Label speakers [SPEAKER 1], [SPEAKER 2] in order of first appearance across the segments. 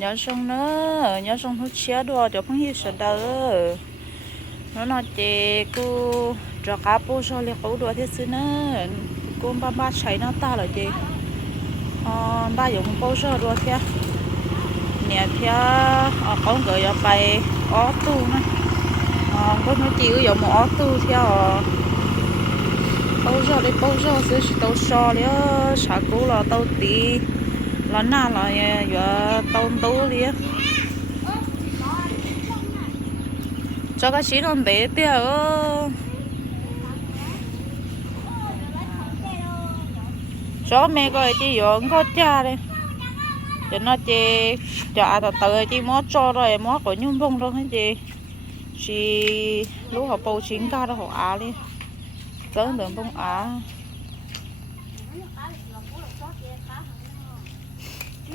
[SPEAKER 1] nhớ xong nữa. Ờ, nhớ xong hút chia đùa cho phong hi sợ đỡ. Nó nói chị, cô cho cá bố cho liệt cấu đùa thế xưa nữa. Cô ba ba chạy nó ta rồi chị. Ờ ba dùng bố cho đùa thế nè thế ờ con gửi ở bài ó tu nữa ờ có nó chỉ dùng một ó tu theo ờ. bố cho đi bố cho xứ tàu so đấy sợ cũ là tàu tí là na là giờ tôm tú đi. Cho cái chỉ còn bé tiêu cho mẹ coi chị dọn có cha đây cho nó chị cho à từ từ chị mót cho rồi, mót của nhung bông rồi hả chị? Chị lúc họ bầu chín ca đó họ á đi. Tới đường bông á.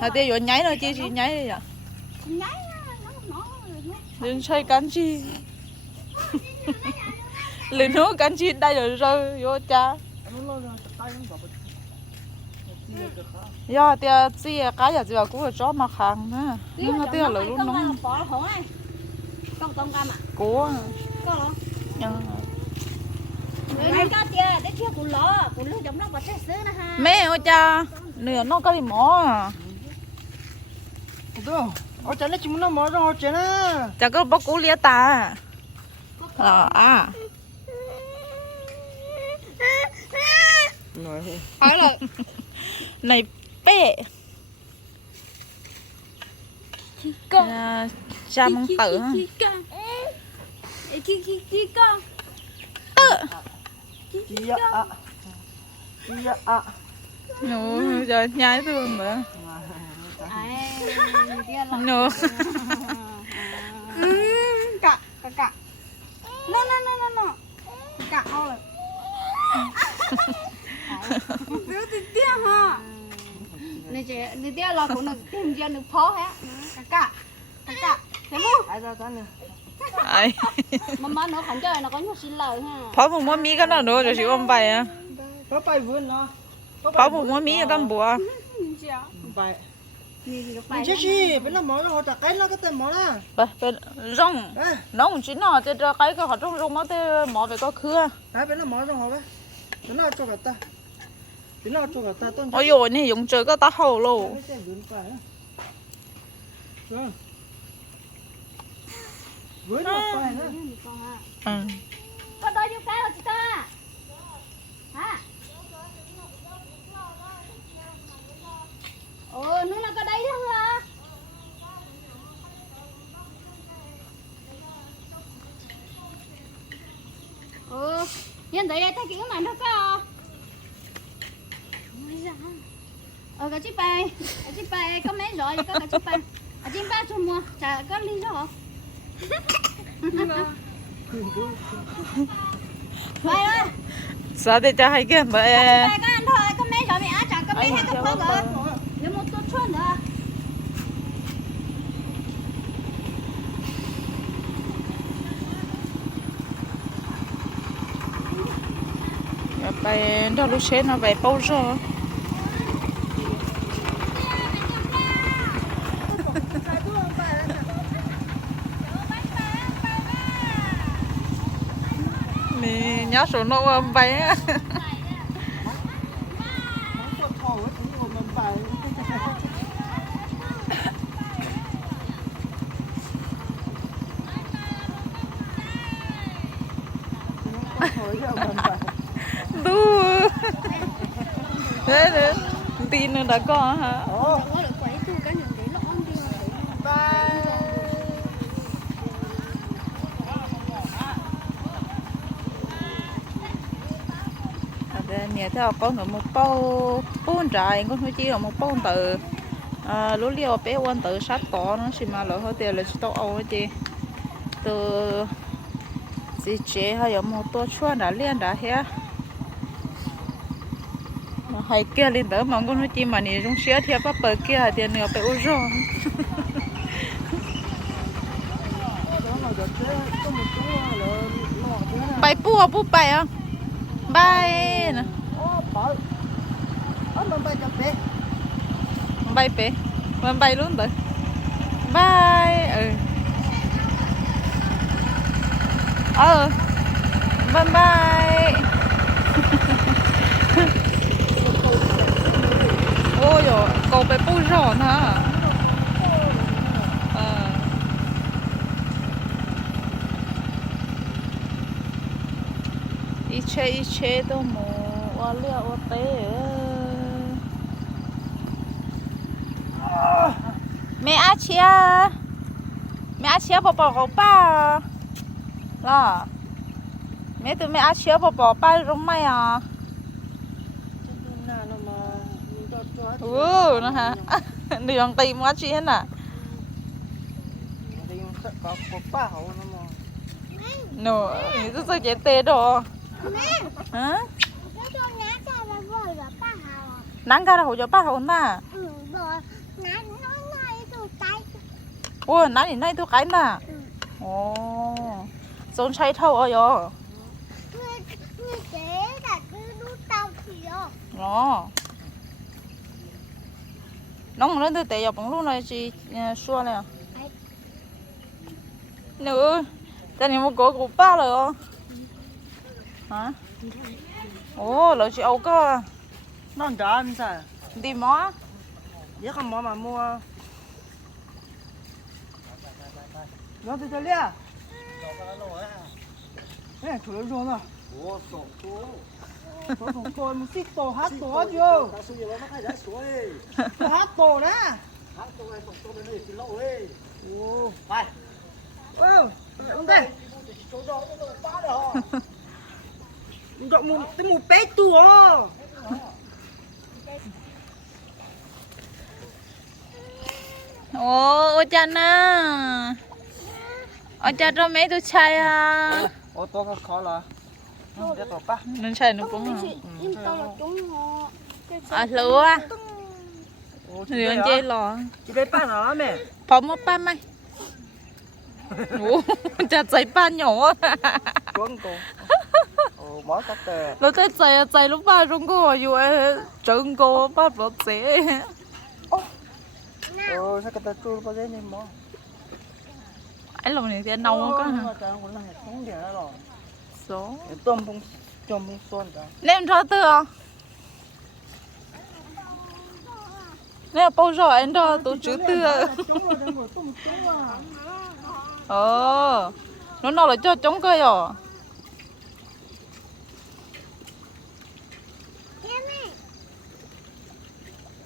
[SPEAKER 1] Hà tiêu dọn nháy rồi chị chị nháy đi ạ đừng chơi cắn chi. Lên nó cắn chi đây rồi rơi vô cha. Do tia chi cái giờ giờ cũng chó mà khang nữa. Nhưng mà tia là luôn nóng. con tông cam à. Cố cho nó xứ nè ha. Mẹ ơi cha nửa nó có đi mỏ à
[SPEAKER 2] Đó, ở trên nó chỉ muốn nó mở ra ở trên á.
[SPEAKER 1] cha có bóc cú lia ta là à. Nói hỏi là này à, cha mong tử chi chi chi con. Chị ạ. Chị ạ. Nụ, giờ nhái thương nữa Nụ
[SPEAKER 3] cạ cạ cạ no no no no no. Cạ ao rồi. Biểu thì tia ha này chị này tia là cũng được tìm ra được phó hết cạ cạ cạ cạ thấy không Ai ra tán nè. Ai. Mà nó không chơi nó có nhiều xin lời ha.
[SPEAKER 1] Phó một mua mí cái nào nữa rồi chị ôm bài à
[SPEAKER 2] Có bài vườn nó.
[SPEAKER 1] Phó một mua mí ở căn bùa. Bài.
[SPEAKER 2] Gì, bên nó mở ra họ cái nó cái tên mở ra.
[SPEAKER 1] Bên bên rong Nó cũng chính là cái cái cái họ trong rong nó thế mỏ về có khưa
[SPEAKER 2] đấy bên nó mở ra họ đấy. Bên nó cho cả ta.
[SPEAKER 1] Bên nó cho cả ta tôn. Ôi dồi này dùng chơi có tá hầu luôn tên. Rồi.
[SPEAKER 3] Vườn nó phải nữa. Ừ có đôi giúp cái rồi chị ta hả ồ nó là có đây không là ừ hiện tại đây ta kiểu mà nó có ờ cái chiếc bay cái chiếc bay có mấy rồi có cái chiếc bay ở trên ba chung mua chả có đó hả?
[SPEAKER 1] Bay ơi. Sao thì cho hay kia mà bay
[SPEAKER 3] có ăn thôi có mấy rồi mẹ chả có mấy hay có bác rồi nếu một chút chút nữa
[SPEAKER 1] Bài đó lúc xe nó bài bao giờ Nè, nhớ số nó ôm bay á. Nó Thế thế. Tin nó đã có hả? Nhà được theo con người một bao bốn trại con nói chi là một bao từ à, lúa liều bé quan từ sát to nó chỉ mà lỡ hơi tiền là chỉ tao âu chị. Từ chị chế hay ở một tô chua đã liên đã hết mà hay kia lên tới mà con nói chi mà nè chúng xe thì bắp bờ kia thì nửa bé u rô. Bay bùa bù bay à bay nè. Bay bé mình bay luôn rồi bay, ừ. Ờ. Bye bye. Ôi dồi cậu bé bu ròn hả ờ ít chế ít chế đâu mà qua liệu qua té mẹ á chia mẹ á chia bỏ bỏ cậu ba là mẹ tụi mẹ á chia bỏ bỏ ba trong mày à nè nó mà mình ừ nó hả? Đi bằng tìm á chia hết sẽ ba hậu nó nó tôi sẽ chạy tê đồ
[SPEAKER 4] hả cái cho nhá cho nó ba
[SPEAKER 1] nắng hồn nè
[SPEAKER 4] ừ nói nói tôi tay
[SPEAKER 1] ôi nãy thì nay tôi cái nè ồ chạy thâu
[SPEAKER 4] tao thì rồi nó
[SPEAKER 1] nóng lên từ tệ vào bằng lúc này chị xua này nữa cho nên một cổ của ba rồi. Hả? Ồ lợi chị âu cơ
[SPEAKER 2] nó trả anh sao? đi mó. Giá không mua mà mua. Nó từ cho lia nè chủ yếu rồi nè Ủa, sổ số. tổ tổng tôi một xích tổ hát tổ chưa Ta suy nghĩ nó hay giá số ấy. tổ hát tổ nè Hát số này, sổ số bên này thì lâu ấy. ồ Vai. ừ ông đây Số đó nó là ba đó. Rộng một tới một bé tua
[SPEAKER 1] ồ ôi cha na ôi cha cho mấy tôi chạy à
[SPEAKER 2] ô tô khó khó là để tổ ba nên chạy nó cũng im
[SPEAKER 1] tao là chúng họ à lúa ô thì anh chơi lò.
[SPEAKER 2] Chị đây ba nào mẹ.
[SPEAKER 1] Phóng một ba mày. Cha chạy ba nhỏ. Con cô. Ô mỏ tóc tè nó tới chạy chạy lúc ba trong cô dù trứng cô ba bớt dễ. Ô.
[SPEAKER 2] Sao cái ta chui bao giờ này mỏ
[SPEAKER 1] ấy lòng này thì nâu có hả
[SPEAKER 2] không để nó rồi số. Tôm bông tôm bông xuân cả.
[SPEAKER 1] Nem cho tư à nè bao giờ anh cho tôi chữ tư à à. Ờ nó nào là cho chống cơ rồi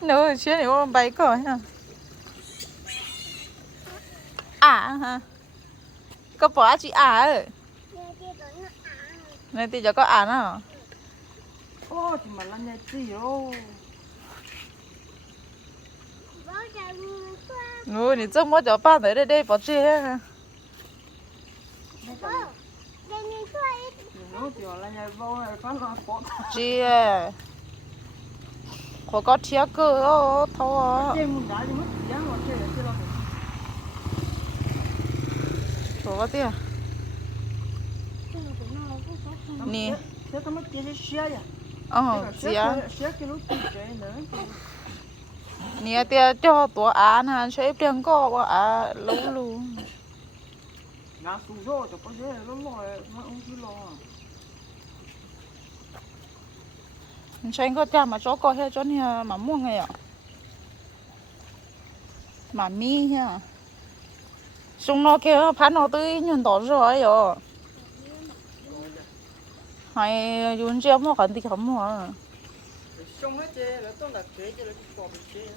[SPEAKER 1] nữa chứ nếu bay cờ ha à ha. Có bỏ chị à ơi này thì cho có à nào
[SPEAKER 2] ô thì mà lăn nhảy gì ô
[SPEAKER 1] nữa thì trong mỗi chỗ ba tới đây đây bỏ ha phát là bỏ chị có có thiệt cơ đó thôi. Chơi muốn đá nè. Ờ à xe. cái lúc cho tổ án ha. Sẽ tiền có à lâu luôn thì có mà chó có hết cho nên mà mua ngay ạ. Mà mi ha. Xong nó kia phán nó tới nhận tỏ rồi rồi. Hay dùng chiếc mà cần thì không mà. xong hết chơi là tôi đặt chơi
[SPEAKER 2] chơi là cái bị chơi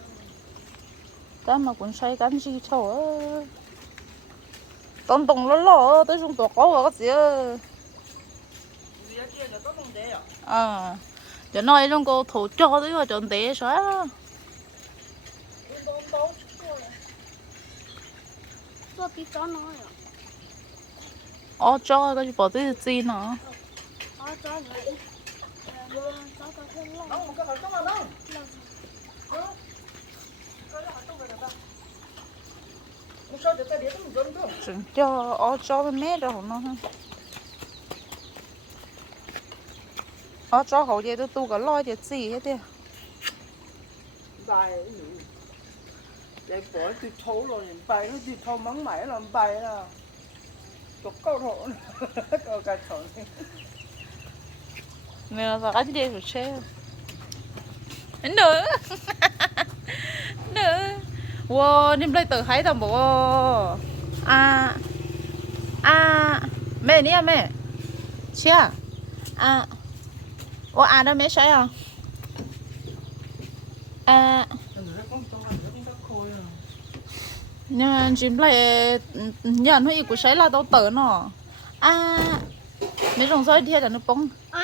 [SPEAKER 1] Cái mà cũng say cái gì thôi á. Tổng tổng nó lo tới dùng tổ có cái gì á.
[SPEAKER 2] gì chơi là tôi không để à
[SPEAKER 1] À. Cho nói trong cô thủ cho tới rồi chọn tế xóa. Ô cho cái gì bỏ tới gì nữa.
[SPEAKER 3] Ờ, cho vậy Ờ, cho thêm lòng không có phải không đâu không
[SPEAKER 1] ta cho ô cho với mẹ đâu nó ha. Ô cho hậu vậy tôi tu cả lo vậy gì hết đi. bài
[SPEAKER 2] để bỏ từ thấu rồi bài nó từ thấu mắng mãi làm bài là có câu thổ có cả thổ
[SPEAKER 1] 내가 다 같이 돼서 쳐. nữa nữa wow nim lấy từ thấy tao bộ à à mẹ nè mẹ chia à ô à đó mẹ say à à nhưng mà chim lại nhận hơi của say là tao tớ nó à mấy rồng rơi thiệt là nó bông à à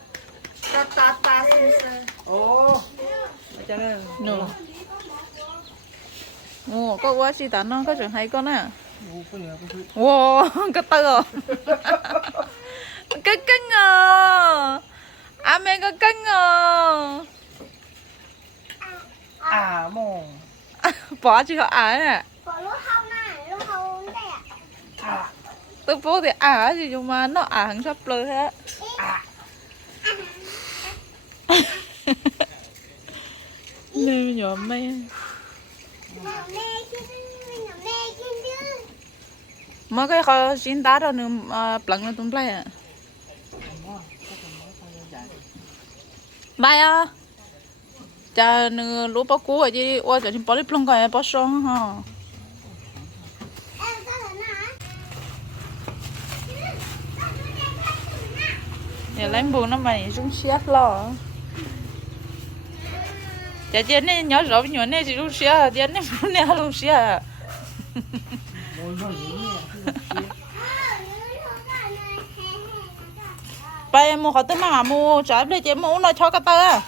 [SPEAKER 1] ấy tin nó pla mà sao cho nữa nè lại nữa cái này à à nhiều nem lấy từ liếp plong ha lao mấy rồng sâu con nó này đã đấy nó chỉ chỉ xe ôi yeah yeah Tao tê. ta ta ta xe ồ cho nên no ồ có quá chi tán nó có trường hay con à Ồ, con nhà con thấy wow cái tơ à cái cưng à à mẹ cái cưng à
[SPEAKER 2] à mồ
[SPEAKER 1] bỏ chị họ à nè
[SPEAKER 4] có lúc không này lúc không đây à
[SPEAKER 1] à tôi bố thì à gì nhưng mà nó à hàng sắp lơ hết à nên nhỏ mẹ nào mê chứ nào mê chứ chứ mà cái khó xin đá đâu nữa Plăng nó tung lại à. Bye à cha nữ lúa bao cú ở chứ ôi giờ xin bỏ đi plug cái bỏ xong ha Để lấy bù nó mày xuống xét lo chả chị này nhỏ rõ nhỏ này chỉ xuống xét chị này muốn này gì nè bài em mua khó tới mà mua trả đây chị mua nó cho cái tơ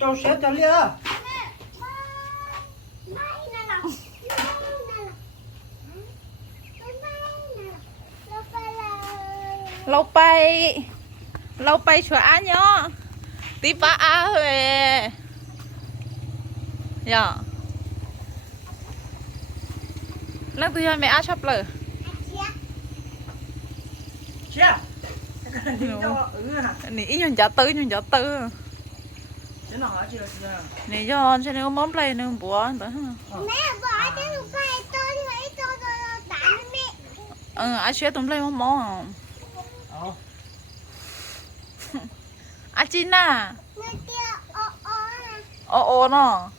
[SPEAKER 2] trâu xe cho lia.
[SPEAKER 1] Lâu bay lâu bay chùa á nhó tí ba á về dạ. Thứ hai mẹ á sắp lờ cái hả? Nè ít nhon giả tư nhon giả tư. Nè do cho nên món play nên bùa nữa ừ á chơi tụi play món món ờ. Á chín à ô ô nó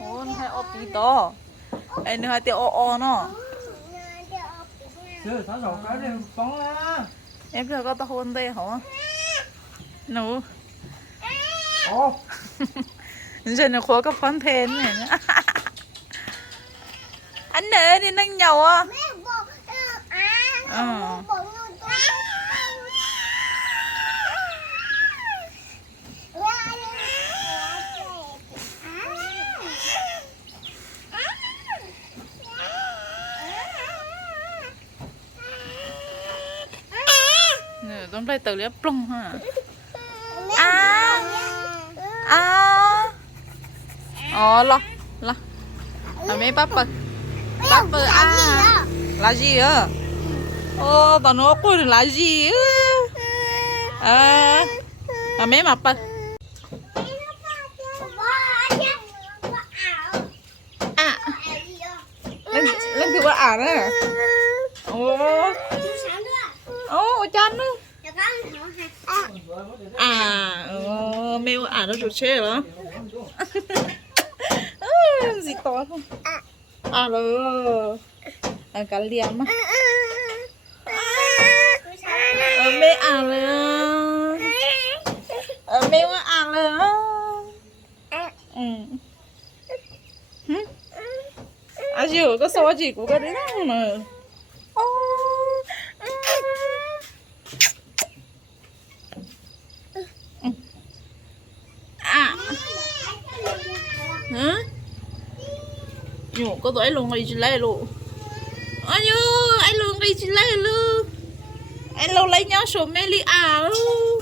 [SPEAKER 1] 오, 해 업이 다. 애니 할때 어어 너.
[SPEAKER 2] 저 다섯 가지 빵 아.
[SPEAKER 1] 애비가 가다 혼데 하. 노. 어. 이제는 거가 반패 네. 안내 애니 낭 녀. 어. tí to em nó hay tiêu ô ô nó chứ tháo dầu cái này bóng á em chưa có tao hôn đây hả nụ ồ giờ nó khó có phấn phên này nữa anh nè đi nâng nhậu à nè tụi play từ liếp plong ha à à ờ lo lo là mấy bắp bơ bắp bơ à là gì à ô tao nó quên là gì à là mấy mặt bơ à lên lên từ qua à nè ô ô chân nữa à ờ, mèo à nó rụt xe rồi Ừ, gì to không à rồi à cả liềm á à, mẹ à rồi à, mèo à rồi ừ Hử? à gì có số gì của cái đấy không mà Ô. à hả có tụi luôn ngay chỉ lấy luôn. Anh ơi anh luôn ngay chỉ lấy luôn. Anh lâu lấy nhau số mẹ li à luôn.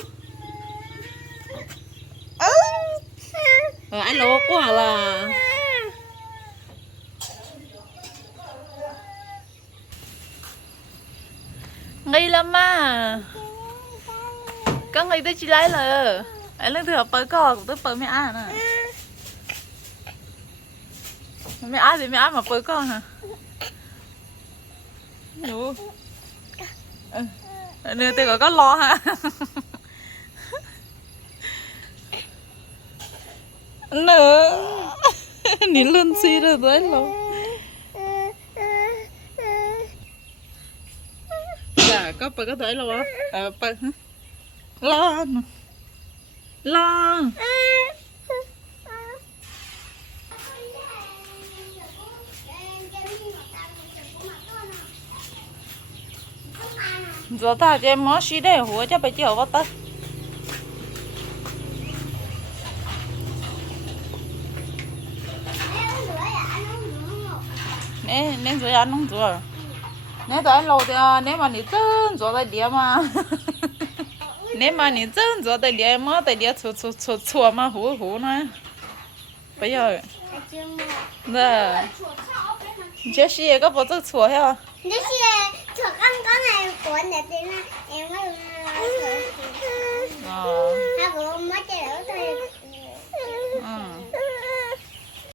[SPEAKER 1] Ờ anh lâu quá là ngay lắm mà có ngay tới chị lấy là anh lên thừa bơi cò cũng tới bơi mẹ à. nè mẹ á thì mẹ á mà bơi con hả? Ủa. Ừ. Nè tôi có có lo hả nữa Nè lên xí rồi đấy lo. Dạ có bơi có thể lo á. Ờ bơi Lo. Lo. Giờ ta chơi món xí đây hùa cho bây giờ vào tới nè nè rồi ăn không rồi nè, tụi lâu thì à, nè mà nị chân rồi tại điểm mà. Nè mà nị chân rồi tại điểm mà tại điểm chua chua chua chua mà, hú hú nè bây giờ. Nè chế xí cái bộ chua chua ha
[SPEAKER 4] xí con con này của nè tiếng em mới อ๋อ